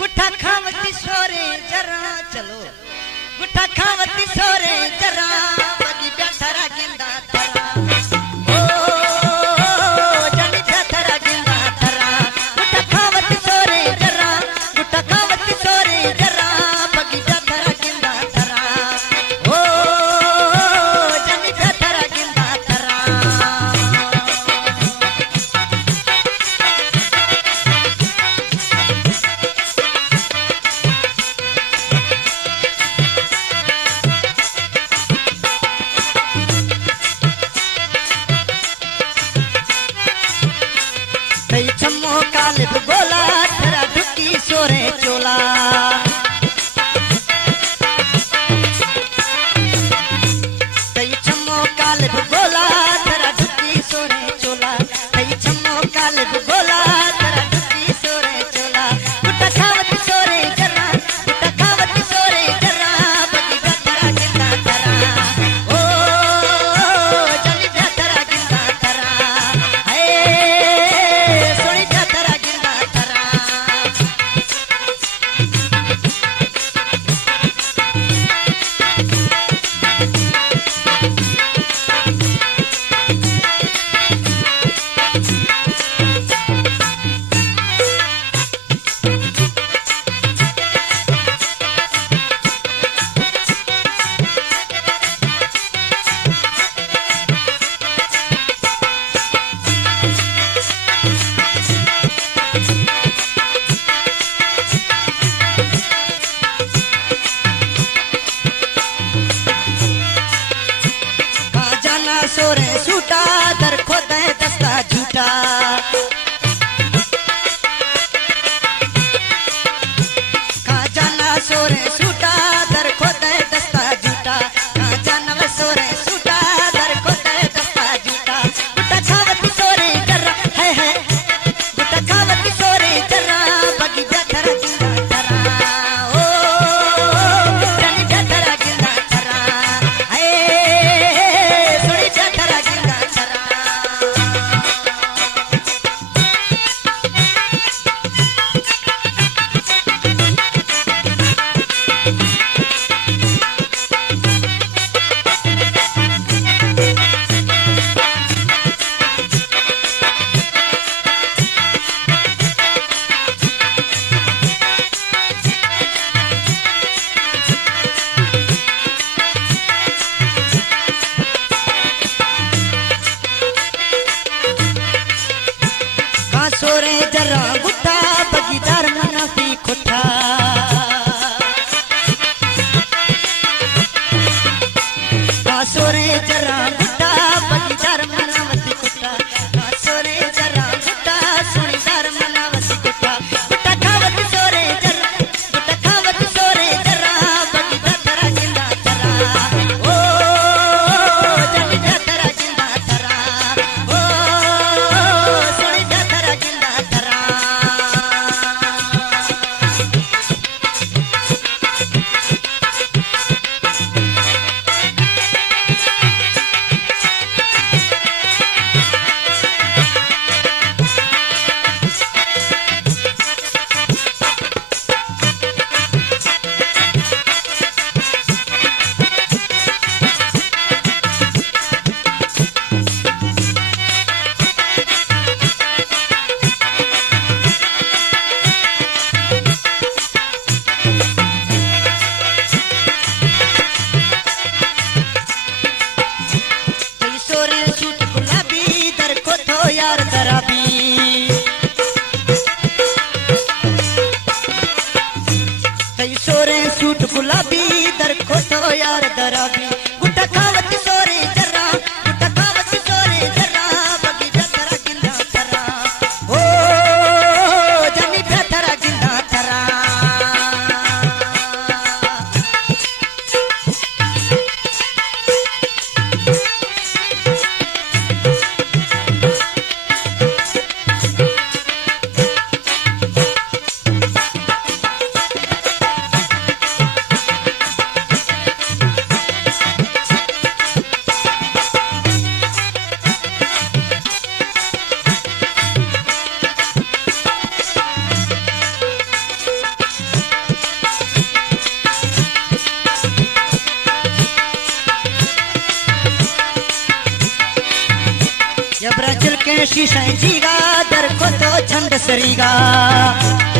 गुठा खावती सोरे जरा चलो गुठा खावती सोरे जरा बगी बैठरा गिंदा तरा ओ जानी बैठरा गिंदा तरा गुठा खावती सोरे जरा गुठा खावती सोरे जरा बगी बैठरा गिंदा तरा ओ जानी बैठरा गिंदा तरा छम्मो कालिब गोला थरा ढुकी सोरे चोला कई छम्मो कालिब गोला थरा ढुकी सोरे चोला कई छम्मो कालिब गोला थरा ढुकी सोरे चोला गुट्टा खावती सोरे जरा गुट्टा खावती सोरे जरा बगी बैठरा गिंदा तरा ओ जली बैठरा गिंदा तरा हाय सोनी बैठरा गिंदा तरा सोरे सूटा दर खोदे दस्ता झूठा कहाँ जाना सोरे सूटा दर खोदे दस्ता झूठा कहाँ जाना सोरे सूटा दर खोदे दस्ता झूठा गुट्टा खावती सोरे जरा है गुट्टा खावती सोरे जरा बगी बैठरा गिंदा तरा ओ जानी बैठरा गिंदा तरा हाय सोनी बैठरा गिंदा तरा सोरे जरा गुट्टा बगीदार मनाती खुट्टा सोरे जरा गुट्टा बगीदार मनावती खुट्टा सोरे जरा गुट्टा सोनीदार मनावती खुट्टा गुट्टा खावती सोरे जरा गुट्टा खावती सोरे जरा बगीदार तरा गिंदा तरा ओ जानी बैठरा गिंदा तरा ओ सोनी बैठरा गिंदा तरा सोरे सूट गुलाबी दर को थो यार दराबी कई सोरे सूट गुलाबी दर को थो यार दराबी गुट्टा खावती सोरे जरा गुट्टा खावती सोरे जरा बगी बैठरा गिंदा तरा ओ जानी बैठरा गिंदा तरा शीशे जीगा दर को तो छंद सरीगा